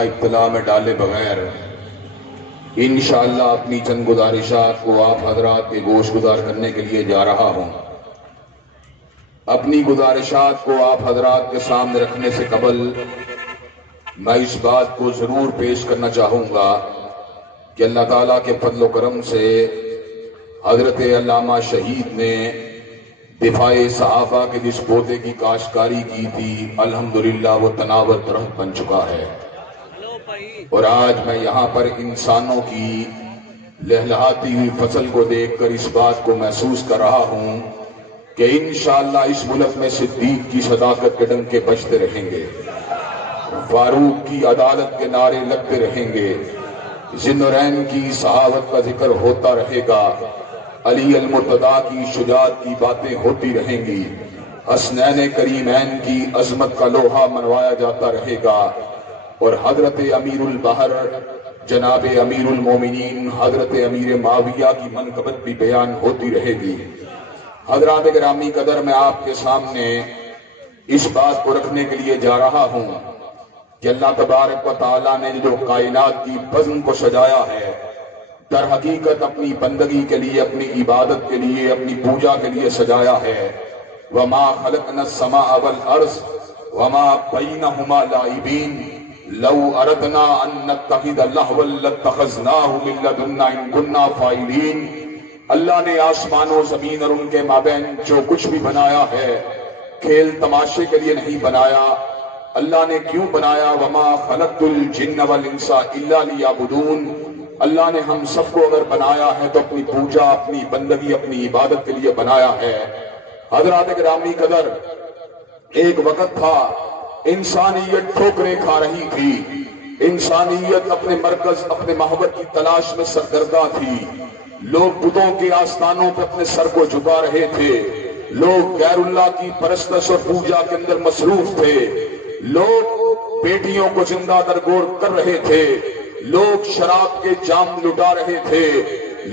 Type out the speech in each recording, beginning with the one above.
اطلاع میں ڈالے بغیر انشاءاللہ اپنی چند گزارشات کو آپ حضرات کے گوش گزار کرنے کے لیے جا رہا ہوں۔ اپنی گزارشات کو آپ حضرات کے سامنے رکھنے سے قبل میں اس بات کو ضرور پیش کرنا چاہوں گا کہ اللہ تعالیٰ کے فضل و کرم سے حضرت علامہ شہید نے دفاع صحابہ کے جس پودے کی کاشتکاری کی تھی الحمدللہ وہ تناور درخت بن چکا ہے، اور آج میں یہاں پر انسانوں کی لہلہاتی ہوئی فصل کو دیکھ کر اس بات کو محسوس کر رہا ہوں کہ انشاءاللہ اس ملک میں صدیق کی صداقت کے ڈنکے بجتے رہیں گے، فاروق کی عدالت کے نعرے لگتے رہیں گے، ذوالنورین کی صحابت کا ذکر ہوتا رہے گا، علی المرتضیٰ کی شجاعت کی باتیں ہوتی رہیں گی، حسنین کریمین کی عظمت کا لوہا منوایا جاتا رہے گا، اور حضرت امیر البحر جناب امیر المومنین حضرت امیر معاویہ کی منقبت بھی بیان ہوتی رہے گی۔ حضرات گرامی قدر، میں آپ کے سامنے اس بات کو رکھنے کے لیے جا رہا ہوں کہ اللہ تبارک و تعالیٰ نے جو کائنات کی بزم کو سجایا ہے در حقیقت اپنی بندگی کے لیے، اپنی عبادت کے لیے، اپنی پوجا کے لیے سجایا ہے۔ وما خلقنا السماء والارض وما بینہما لاعبین لو اردنا ان نتخذ لہوا لاتخذناہ من لدنا ان کنا فاعلین۔ اللہ نے آسمان و زمین اور ان کے مابین جو کچھ بھی بنایا ہے کھیل تماشے کے لیے نہیں بنایا۔ اللہ نے کیوں بنایا؟ وما خلقت الجن والانس الا لیعبدون۔ اللہ نے ہم سب کو اگر بنایا ہے تو اپنی پوجا، اپنی بندگی، اپنی عبادت کے لیے بنایا ہے۔ حضرات گرامی قدر، ایک وقت تھا انسانیت ٹھوکریں کھا رہی تھی، انسانیت اپنے مرکز، اپنے محور کی تلاش میں سرگرداں تھی، لوگ بتوں کے آستانوں پر اپنے سر کو جھکا رہے تھے، لوگ غیر اللہ کی پرستش اور پوجا کے اندر مصروف تھے، لوگ بیٹیوں کو زندہ درگور کر رہے تھے، لوگ شراب کے جام لٹا رہے تھے،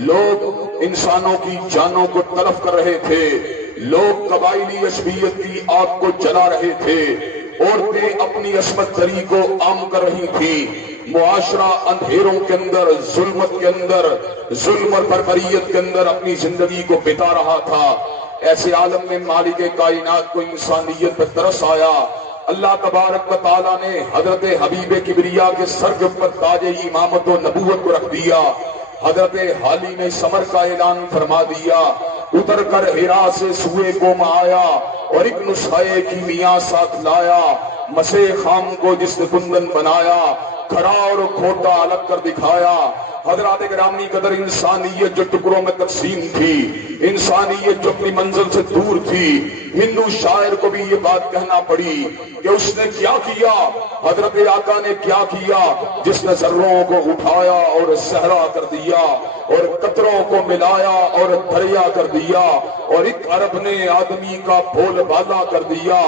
لوگ انسانوں کی جانوں کو تلف کر رہے تھے، لوگ قبائلی عصبیت کی آگ کو جلا رہے تھے، عورتیں اپنی عصمت دری کو عام کر رہی تھی، معاشرہ اندھیروں کے اندر، ظلمت کے اندر، ظلم اور بربریت کے اندر اپنی زندگی کو بتا رہا تھا۔ ایسے عالم میں مالک کائنات کو انسانیت پر ترس آیا۔ اللہ تبارک و تعالیٰ نے حضرت حبیب کبریا کے سر کے اوپر تاج امامت و نبوت کو رکھ دیا۔ حضرت حالی نے سمر کا اعلان فرما دیا، اتر کر ہرا سے سوئے قوم آیا اور ایک نسخے کی میاں ساتھ لایا، مسیح خام کو جس نے کندن بنایا، کھڑا اور کھوٹا الگ کر دکھایا۔ حضرات گرامی قدر، انسانیت جو ٹکڑوں میں تقسیم تھی، انسانیت جو اپنی منزل سے دور تھی، ہندو شاعر کو بھی یہ بات کہنا پڑی کہ اس نے کیا کیا، حضرت آقا نے کیا کیا، جس نے ذروں کو اٹھایا اور صحرا کر دیا، اور قطروں کو ملایا اور دریا کر دیا، اور ایک عرب نے آدمی کا بول بالا کر دیا،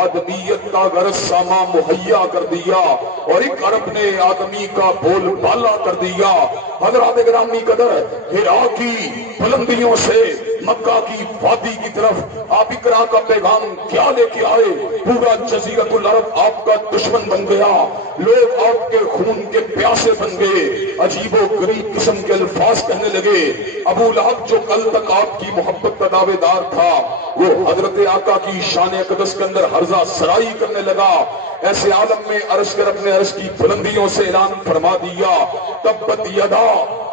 آدمیت کا غرض ساما مہیا کر دیا، اور ایک عرب نے آدمی کا بول بالا کر دیا۔ حضرات گرامی قدر، ہرا کی بلندیوں سے مکہ کی وادی کی طرف آپ اقرا کا پیغام کیا لے کے آئے؟ پورا جزیرۃ العرب آپ کا دشمن بن گیا، لوگ آپ کے خون کے پیاسے بن گئے، عجیب و غریب قسم کے الفاظ کہنے لگے۔ ابو لہب جو کل تک آپ کی محبت کا دعوے دار تھا، وہ حضرت آقا کی شان اقدس کے اندر ہرزہ سرائی کرنے لگا۔ ایسے عالم میں عرش کر اپنے عرش کی بلندیوں سے اعلان فرما دیا، تبت یدا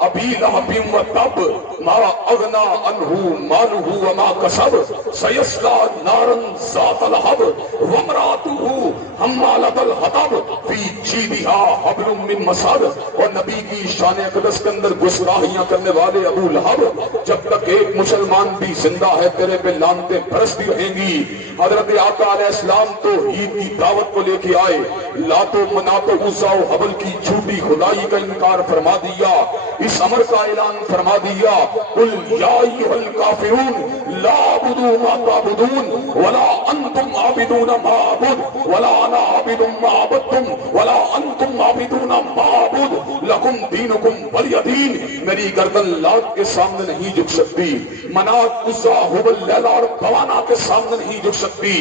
ابی لہب و تب ما اغنا عنہ مالہ وما کسب سیصلی نارا ذات لہب وامرأتہ حمالۃ الحطب فی جیدہا حبل من مسد۔ اور نبی کی شان اقدس کے اندر گستاخیاں کرنے والے ابو لہب، جب تک ایک مسلمان بھی زندہ ہے تیرے پہ لعنتیں برستی رہیں گی۔ حضرت آقا علیہ السلام تو عید کی دعوت کو لے کے آئے، لات و منات و عزا و حبل کی جھوٹی خدائی کا انکار فرما دیا، اس امر کا اعلان فرما دیا، قل یا ایھا الکافرون لا اعبد ما تعبدون ولا انتم عابدون ما اعبد ولا انا عابد ما عبدتم ولا انتم عابدون ما اعبد لکم دین دینکم ولی دین، میری گردن لات کے سامنے نہیں جھک سکتی، منات عزا ہبل لیلا اور بوانا کے سامنے نہیں جھک سکتی۔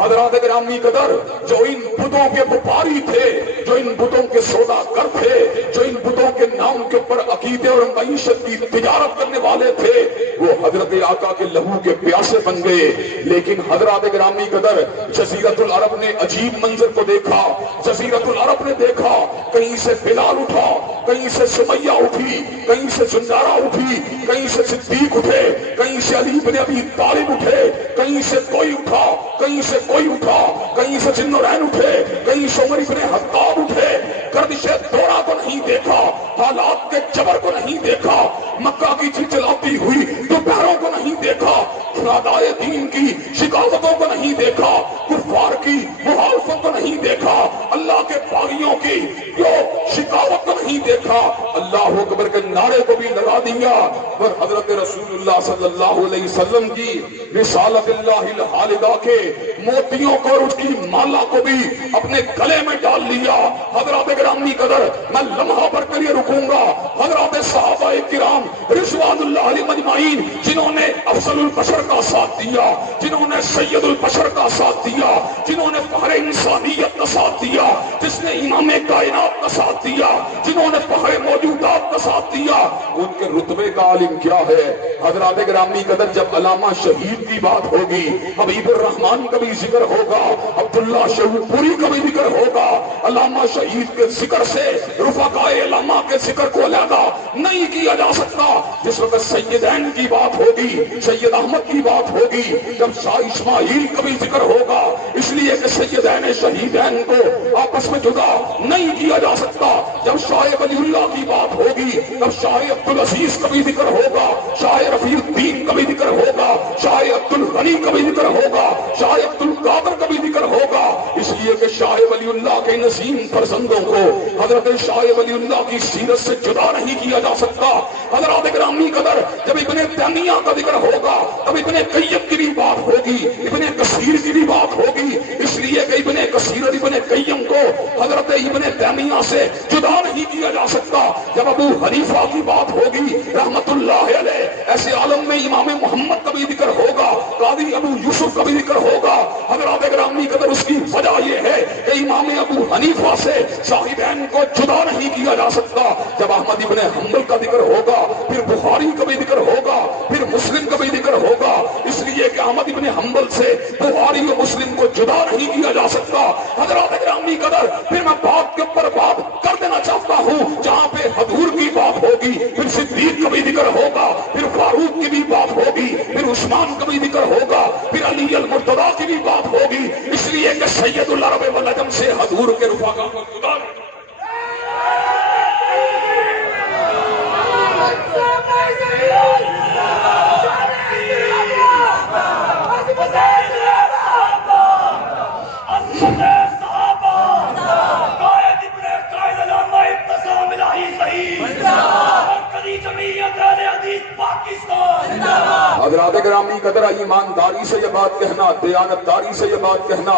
حضرات گرامی قدر، جو ان بتوں کے وپاری تھے، جو ان بتوں کے سوداگر تھے، جو ان بتوں کے نام کے اوپر عقیدے اور معیشت کی تجارت کرنے والے تھے، وہ حضرت آقا کے لہو کے پیاسے بن گئے۔ لیکن حضرات گرامی قدر، جزیرت العرب نے عجیب منظر کو دیکھا، جزیرت العرب نے دیکھا، کہیں سے بلال اٹھا، کہیں سے سمیہ اٹھی، کہیں سے زنجارہ اٹھی، کہیں سے صدیق اٹھے، کہیں سے علی بن ابی طالب اٹھے، کہیں سے کوئی اٹھا، کہیں سے کوئی اٹھا، کہیں سے ذوالنورین اٹھے، کہیں سے عمر بن خطاب اٹھے۔ گردش دورہ کو نہیں دیکھا، حالات کے جبر کو نہیں دیکھا، مکہ کی چلچلاتی ہوئی دوپہروں کو نہیں دیکھا، اعدائے دین کی شکاوتوں کو نہیں دیکھا، کفار کی مخالفت کو نہیں دیکھا، اللہ کے باغیوں کی جو شکاوت کو نہیں دیکھا، اللہ اکبر کے نعرے کو بھی لگا دیا، اور حضرت رسول اللہ صلی اللہ علیہ وسلم کی رسالت اللہ الخالدہ کے موتیوں کو اور اس کی مالا کو بھی اپنے گلے میں ڈال لیا۔ حضرات گرامی قدر، میں لمحہ بھر کے لیے رکوں گا، حضرات صحابہ کرام رضوان اللہ علیہم اجمعین، جنہوں نے افضل البشر کا ساتھ دیا، جنہوں نے سید البشر کا ساتھ دیا، جنہوں نے فخر انسانیت کا ساتھ دیا، جس نے امام کائنات کا ساتھ دیا، جنہوں نے فخر موجودات کا ساتھ دیا، ان کے رتبے کا عالم کیا ہے۔ حضرات گرامی قدر، جب علامہ شہید کی بات ہوگی، حبیب الرحمان کا بھی ذکر ہوگا، عبداللہ شہید پوری کا بھی ذکر ہوگا، علامہ شہید کے ذکر سے رفقائے علامہ کے ذکر کو علیحدہ نہیں کیا جا سکتا۔ جس وقت سیدین کی بات ہوگی، سید احمد کی بات ہوگی، جب شاہ اسماعیل کا بھی ذکر ہوگا، اس لیے کہ سیدین شہیدین کو آپس میں جدا نہیں کیا جا سکتا۔ جب شاہ ولی اللہ کی بات ہوگی، تب شاہ عبدالعزیز کا بھی ذکر ہوگا، شاہ رفیع الدین کا بھی ذکر ہوگا، شاہ عبدالغنی کا بھی ذکر ہوگا، شاہ عبدالقادر کا بھی ذکر ہوگا۔ اس لیے کہ شاہ ولی اللہ کے نسیم فرزندوں کو حضرت شاہ ولی اللہ کی سیرت سے جدا نہیں کیا جا سکتا۔ حضرات گرامی قدر، جب ابن تیمیہ کا ذکر ہوگا، تب ابن قیم کی بھی بات ہوگی، ابن کثیر کی بھی بات ہوگی، اس لیے کہ ابن کثیر اور ابن قیم کو حضرت ابن تیمیہ سے جدا نہیں کیا جا سکتا۔ جب ابو حنیفہ کی بات ہوگی رحمت اللہ علیہ، ایسے عالم میں امام محمد کا بھی ذکر ہوگا، قاضی ابو یوسف کا بھی ذکر ہوگا۔ حضرات گرامی قدر، اس کی وجہ یہ ہے کہ امام ابو حنیفہ سے صاحبین کو جدا نہیں کیا جا سکتا۔ جب احمد ابن حنبل کا ذکر ہوگا، پھر بخاری کا بھی ذکر ہوگا، پھر مسلم کا بھی ذکر ہوگا، اس لیے کہ احمد ابن حنبل سے بخاری و مسلم کو جدا نہیں کیا جا سکتا۔ حضرات گرامی قدر، پھر میں بات کے اوپر بات کر دینا چاہتا ہوں، جہاں پہ حضور کی بات ہوگی، پھر صدیق کا بھی ذکر ہوگا، پھر فاروق کی بھی بات ہوگی، پھر عثمان کا بھی ذکر ہوگا، پھر علی المرتضیٰ کی بھی بات ہوگی، اس لیے کہ سید العرب والعجم سے حضور کے رفقا کو جدا نہیں۔ حضرات گرامی قدر، ایمانداری سے یہ بات کہنا، دیانتداری سے یہ بات کہنا،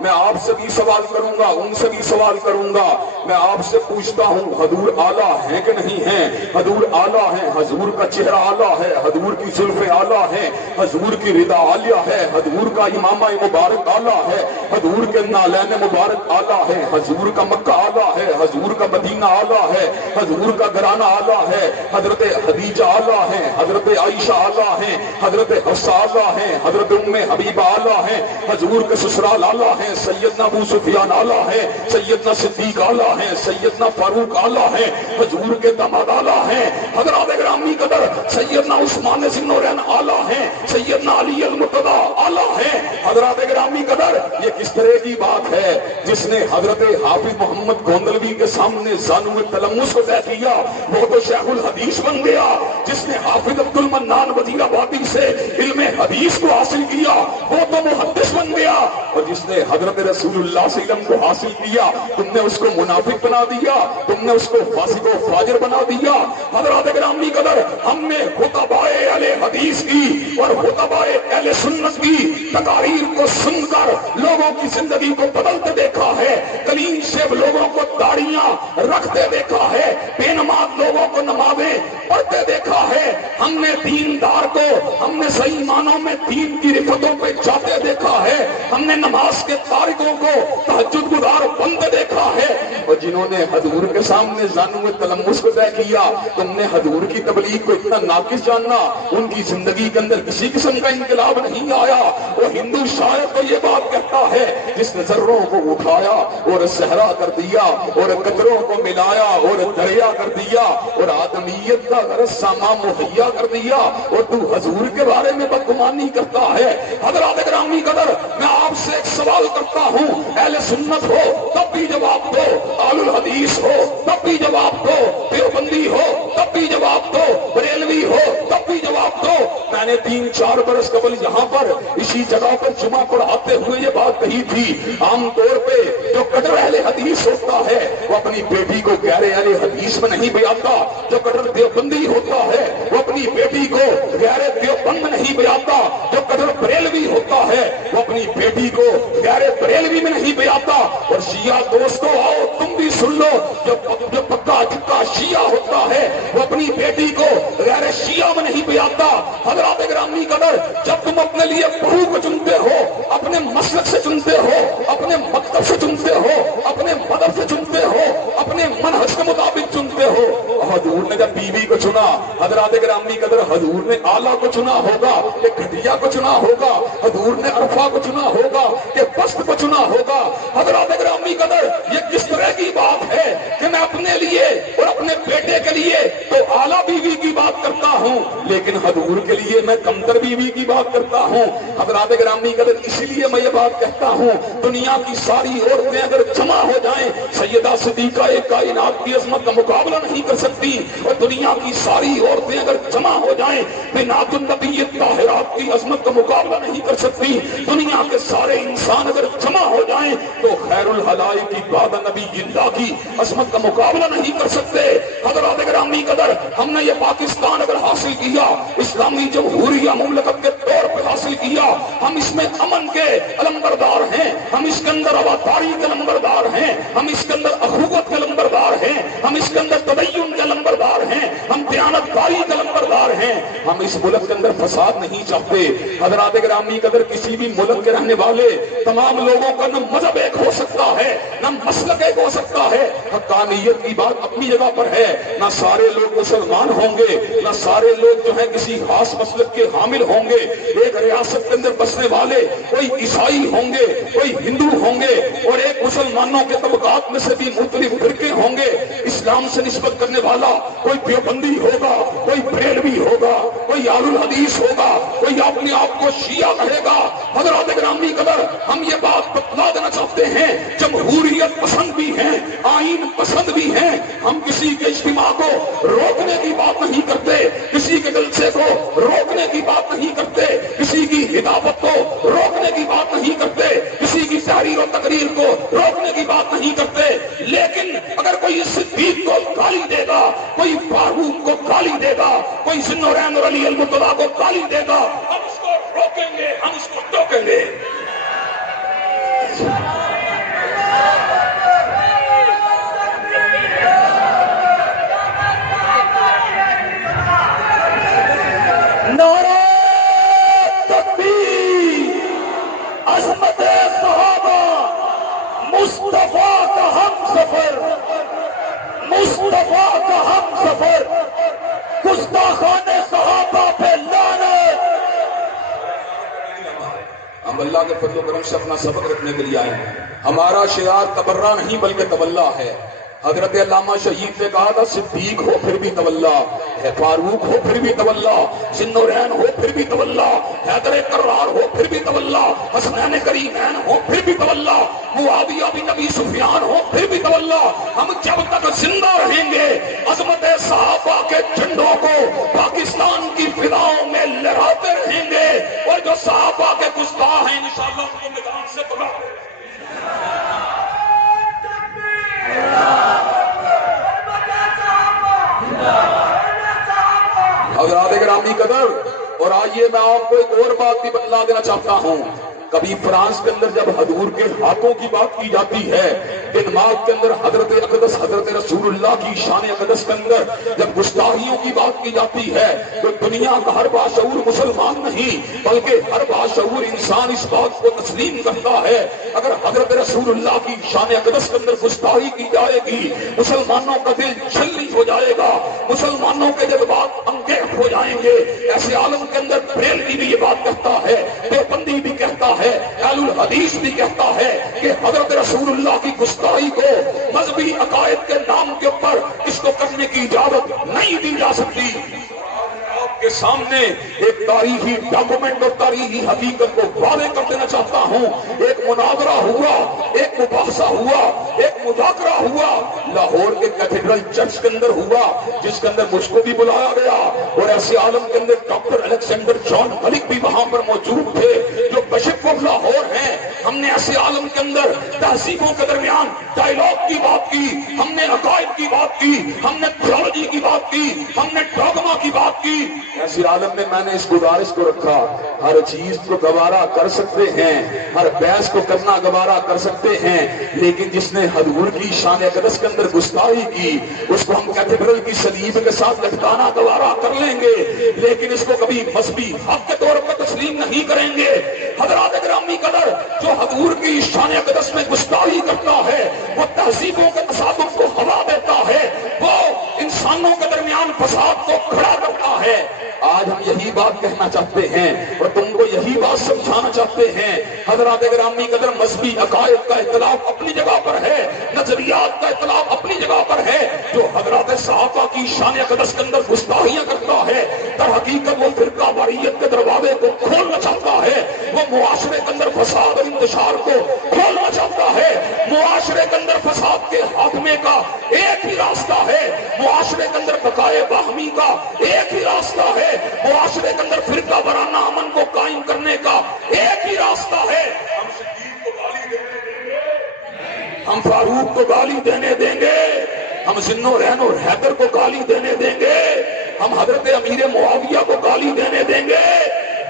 میں آپ سے بھی سوال کروں گا، ان سے بھی سوال کروں گا، میں آپ سے پوچھتا ہوں، حضور اعلیٰ ہیں کہ نہیں ہیں؟ حضور اعلیٰ ہیں، حضور کا چہرہ اعلیٰ ہے، حضور کی زلفیں اعلیٰ ہیں، حضور کی ردا عالیہ ہے، حضور کا امامہ مبارک اعلیٰ ہے، حضور کے نالین مبارک اعلیٰ ہے، حضور کا مکہ اعلیٰ ہے، حضور کا مدینہ اعلیٰ ہے، حضور کا گرانہ اعلیٰ ہے، حضرت خدیجہ اعلیٰ ہیں، حضرت عائشہ اعلیٰ ہیں، حضرت حفصہ اعلیٰ ہیں، حضرت ام حبیبہ اعلیٰ ہیں، حضور کے سسرال اعلیٰ ہیں، سیدنا ابو سفیان اعلیٰ ہیں، سیدنا صدیق اعلیٰ ہیں، سیدنا فاروق اعلیٰ ہیں، حضور کے داماد اعلیٰ ہیں، حضرات گرامی قدر سیدنا عثمان ذوالنورین اعلیٰ ہیں، سیدنا علی المرتضیٰ اعلیٰ ہیں۔ حضرات گرامی قدر، یہ کس طرح کی بات ہے؟ جس نے حضرت حافظ محمد گوندلوی کے سامنے زانو تلمس کو طے کیا، وہ تو شیخ الحدیث بن گیا۔ جس نے حافظ عبد المنان وزیر آبادی سے علم حدیث کو حاصل کیا، وہ تو محدث بن گیا۔ اور جس نے حضرت رسول اللہ سے علم کو حاصل کیا، تم نے اس کو منافق मुनाफिक बना दिया, तुमने उसको फासिक व फाजिर बना दिया। हज़रात गिरामी कदर, हमने खुतबाए अहले हदीस की और खुतबाए अहले सुन्नत की तकारीर को सुनकर लोगों की जिंदगी को बदलते देखा है। कलीन शेब लोगों को दाढ़ियां रखते देखा है, बेनमाज लोगों को नमाजें पढ़ते देखा है। हमने दीनदार को, हमने सही मानों में दीन की रिफतों पे जाते देखा है। हमने नमाज के तारिकों को तहज्जुद गुजार बनते देखा है। और जिन्होंने हजूर के सामने जानू तलम्मुस को तय किया, तुमने हजूर की तबलीग को इतना नाकिस जानना, उनकी जिंदगी के अंदर किसी किस्म का इनकलाब नहीं आया। वो हिंदू शायर तो ये बात कहता है, जिसने जर्रों को उठाया और सहरा कर दिया और कतरों को मिलाया और दरिया कर दिया और आदमियत का सामा मुहैया कर दिया, और तू हजूर के बारे में बदगुमानी करता है। हज़रात गिरामी कदर, मैं आपसे एक सवाल करता हूँ, अहले सुन्नत हो तब भी जवाब दो, आलुल हदीस हो तब भी जवाब दो, देवबंदी हो तब भी जवाब दो, बरेलवी हो तब भी जवाब दो। मैंने 3-4 बरस कबल यहाँ पर इसी जगह पर जुमा पढ़ाते हुए ये बात कही थी, आमतौर पे जो कट्टर अहले हदीस होता है वो अपनी बेटी को गैर अहले हदीस में नहीं बयाता, जो कट्टर देवबंदी होता है वो अपनी बेटी को गैर देवबंद में नहीं बयाता, जो कट्टर बरेलवी होता है वो अपनी बेटी को गैर बरेलवी में नहीं बयाता। और शिया दोस्तों आओ तुम भी सुन लो, जो पक्का चिक्का शिया होता है वो अपनी बेटी को गैर शिया में नहीं बयाता। हज़रात गिरामी कदर, जब तुम अपने लिए बहू को चुनते हो, अपने मसलक से चुनते हो, अपने मकतब से चुनते हो, अपने मदद से चुनते हो, अपने मनहज के मुताबिक चुनते हो। हजूर ने जब बीवी को चुना, हज़रात गिरामी कदर, हजूर ने आला को चुना होगा कि घटिया को चुना होगा, हजूर ने अरफा को चुना होगा कि पस्त को चुना होगा। हज़रात गिरामी कदर, ये किस तरह की बात है कि मैं अपने लिए और अपने बेटे के लिए तो आला बीवी की बात करता हूँ, लेकिन हजूर के लिए मैं कमतर बीवी की बात करता हूँ। हज़रात गिरामी कदर, इसलिए मैं ये बात कहता हूँ, दुनिया की सारी औरतें अगर जमा हो जाएं, सैयदा सिद्दीका कायनात की अजमत का मुकाबला नहीं कर सकती। और दुनिया की सारी औरतें अगर जमा हो जाएं, बिनातुन नबी ताहिरात की अजमत का मुकाबला नहीं कर सकती। दुनिया के सारे इंसान अगर जमा हो जाएं तो खैरुल हलाइक की बाद नबी जिंदा की अजमत का मुकाबला नहीं कर सकते। हज़रात गिरामी कदर, हमने ये पाकिस्तान अगर हासिल किया, इस्लामी जमहूरिया मुमलकत के तौर पर हासिल किया, हम इसमें अमन के अलंबरदार हैं, हम इसके अंदर अवातारी के अलंबरदार हैं, हम इसके अंदर अखुवत के अलंबरदार हैं, हम इसके अंदर तदय्युन के अलंबरदार हैं, हम दयानतदारी के अलंबरदार हैं। हम इस मुल्क के अंदर फसाद नहीं चाहते। हज़रात गिरामी कदर, किसी भी मुल्क के रहने वाले तमाम लोगों का न मजहब एक हो सकता है, न मसलक एक हो सकता है। हक्कानियत की बात अपनी जगह पर है, न सारे लोग मुसलमान होंगे, न सारे लोग जो है किसी खास मसलक के हामिल होंगे। एक रियासत के अंदर बसने वाले कोई ईसाई होंगे, कोई हिंदू होंगे, और एक मुसलमानों के तबकात में से भी मुख्तलिफ फिरके होंगे। इस्लाम से निस्बत करने वाला कोई देवबंदी होगा, कोई बरेलवी होगा, कोई आलुल हदीस होगा, कोई अपने आप को शिया कहेगा। हज़रात गिरामी कदर, हम ये बात बतला देना चाहते हैं, जमहूरियत पसंद भी है, आईन पसंद भी है। हम किसी के इज्तिमा को रोकने की बात नहीं करते, किसी के जलसे को रोकने की बात नहीं करते, किसी की हिदायत को रोकने की बात नहीं करते, किसी की तहरीर और तकरीर को रोकने की बात नहीं करते। लेकिन अगर कोई सिद्दीक को गाली देगा, कोई फारूक को गाली देगा, कोई ज़ुन्नूरैन और अली अल-मुर्तज़ा को गाली देगा, हम उसको रोकेंगे, हम उसको टोकेंगे। नारा तकबीर, अज़मत सहाबा, मुस्तफा का हम सफर, मुस्तफा का हम सफर, गुस्ताखाने सहाबा पे लानत। हम अल्लाह के फजल करम से अपना सबक रखने के लिए आए हैं। हमारा शियार तबर्रा नहीं बल्कि तवल्ला है। हजरत अल्लामा शहीद ने कहा था, सिद्दीक हो फिर भी तवल्ला, फारूक हो फिर भी तवल्ला, ज़ुन्नूरैन हो फिर भी तवल्ला, हैदर कर्रार हो फिर भी तवल्ला, हसनैन करीमैन हो फिर भी तवल्ला, मुआविया बिन अबी सुफियान हो फिर भी तवल्ला। हम जब तक जिंदा रहेंगे अज़मत सहाबा के झंडों को पाकिस्तान की फिजाओं में लहराते रहेंगे, और जो सहाबा के गुस्ताख हैं इंशाअल्लाह उनको मैदान से भगा ग्रामी कदर। और आइए मैं आपको एक और बात भी बतला देना चाहता हूँ। कभी फ्रांस के अंदर जब हजूर के हाथों की बात की जाती है, डेनमार्क के अंदर हजरत अकदस हजरत रसूलुल्लाह की शान अकदस के अंदर जब गुस्ताखियों की बात की जाती है, तो दुनिया का हर बाशऊर मुसलमान नहीं बल्कि हर बाशऊर इंसान इस बात को तस्लीम करता है, अगर हजरत रसूलुल्लाह की शान अकदस के अंदर गुस्ताखी की जाएगी, मुसलमानों का दिल छल्ली हो जाएगा, मुसलमानों के जज्बात अंगेज हो जाएंगे। ऐसे आलम के अंदर बरेलवी भी ये बात कहता है, देवबंदी भी कहता है, अहलुल हदीस भी कहता है कि हजरत रसूलुल्लाह की गुस्ताखी को मजहबी अकायद के नाम के ऊपर इसको करने की इजाजत नहीं दी जा सकती। के सामने एक तारीखी डॉक्यूमेंट और तारीखी हकीकत को वादे कर देना चाहता हूँ। एक मुनाजरा हुआ, एक मुबाहसा हुआ, एक मुज़ाकरा हुआ, लाहौर के कैथेड्रल चर्च के अंदर हुआ, जिसके अंदर मुझको भी बुलाया गया और ऐसे आलम के अंदर डॉक्टर अलेक्जेंडर जॉन मलिक भी वहां पर मौजूद थे जो बिशप ऑफ लाहौर हैं। हमने ऐसे आलम के अंदर तहजीबों के दरमियान डायलॉग की बात की, हमने अकायद की बात की, हमने थियोलॉजी की बात की, हमने डॉगमा की बात की। ऐसे आलम में मैंने इस गुजारिश को रखा, हर चीज को गवारा कर सकते हैं, हर बहस को करना गवारा कर सकते हैं, लेकिन जिसने हजूर की शान अकदस के अंदर गुस्ताखी की उसको हम कैथेड्रल की सलीब के साथ लटकाना गवारा कर लेंगे, लेकिन इसको कभी मजहबी हक के तौर पर तस्लीम नहीं करेंगे। हजरात ग्रामी कदर, जो हजूर की शान अकदस में गुस्ताखी करता है, वो तहजीबों के तसादुफ को हवा देता है, वो इंसानों के दरमियान फसाद को खड़ा करता है। आज हम यही बात कहना चाहते हैं और तुमको यही बात समझाना चाहते हैं। हजरात ग्रामी कदर, मजहबी अकायद का इख्तिलाफ अपनी जगह पर है, नजरियात का इख्तिलाफ अपनी जगह पर है। जो हजरात सहाबा की शान अकदस के अंदर गुस्ताखियां करता है, दर हकीकत वो फिरका वारियत के दरवाजे को खोलना चाहता है, वो मुआशरे के अंदर फसाद और इंतशार को खोलना चाहता है। मुआशरे के अंदर फसाद के खात्मे का एक ही रास्ता है, मुआशरे के अंदर बकाए बाहमी का एक ही रास्ता है, मुआशरे के अंदर फिरका वराना अमन को कायम करने का एक ही रास्ता है। हम सिद्दीक को गाली देने देंगे, हम फारूक को गाली देने देंगे, हम जिन्नो रहनो हैदर को गाली देने देंगे, हम हजरत अमीर मुआविया को गाली देने देंगे।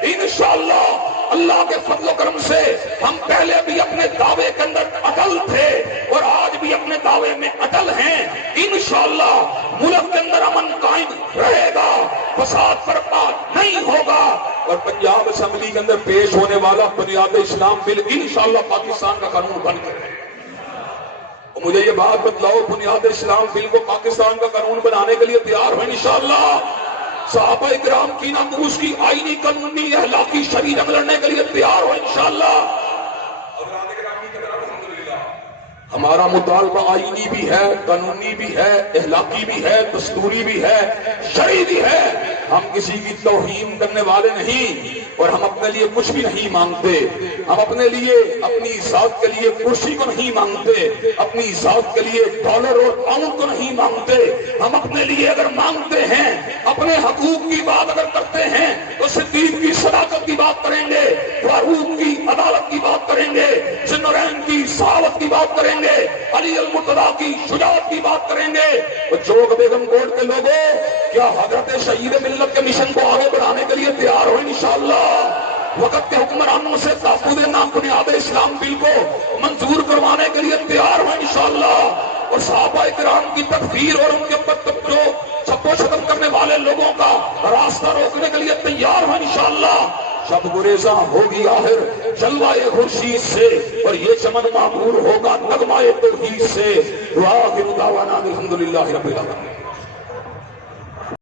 इंशाअल्लाह अल्लाह के फजल करम से हम पहले भी अपने दावे के अंदर अटल थे और आज भी अपने दावे में अटल हैं। इंशाअल्लाह मुल्क के अंदर अमन कायम रहेगा, फसाद बर्पा नहीं होगा और पंजाब असेंबली के अंदर पेश होने वाला बुनियाद इस्लाम बिल इंशाअल्लाह पाकिस्तान का कानून बनकर है। मुझे ये बात बतलाओ, बुनियाद इस्लाम बिल को पाकिस्तान का कानून बनाने के लिए तैयार हो इंशाअल्लाह? सहाबा इकराम की नामूस की आईनी कानूनी अहलाकी शरीर में लड़ने के लिए तैयार हो इंशाअल्लाह? हमारा मुतालबा आईनी भी है, कानूनी भी है, अहलाकी भी है, दस्तूरी भी है, शरई भी है। हम किसी की तौहीन करने वाले नहीं और हम अपने लिए कुछ भी नहीं मांगते। हम अपने लिए अपनी जात के लिए कुर्सी को नहीं मांगते, अपनी जात के लिए डॉलर और पाउंड को नहीं मांगते। हम अपने लिए अगर मांगते हैं, अपने हकूक की बात अगर करते हैं तो सिद्दीक की सदाकत की बात करेंगे, फारूक की अदालत की बात करेंगे, जिन्नरैन की सहावत की बात करेंगे, अली अल मुर्तदा की शुजाअत की बात करेंगे। तो जोग बेगम कोट के लोगों, क्या हजरत शहीद मिल्लत के मिशन को आगे बढ़ाने के लिए तैयार हो इंशाअल्लाह? वक्त के हुक्मरानों से ताक़ुद नाम बुनियाद इस्लाम बिल को मंजूर करवाने के लिए तैयार हो इंशाअल्लाह? और सहाबा इकराम की तकफीर और उनके ऊपर जो छप्पो छतम करने वाले लोगों का रास्ता रोकने के लिए तैयार हो इंशाअल्लाह? शब गुरेज़ा होगी आखिर जलवाए खुर्शीद से और ये चमन मामूर होगा नगमाए तौहीद से। दुआ की दावाना अल्हम्दुलिल्लाहि रब्बिल आलमीन।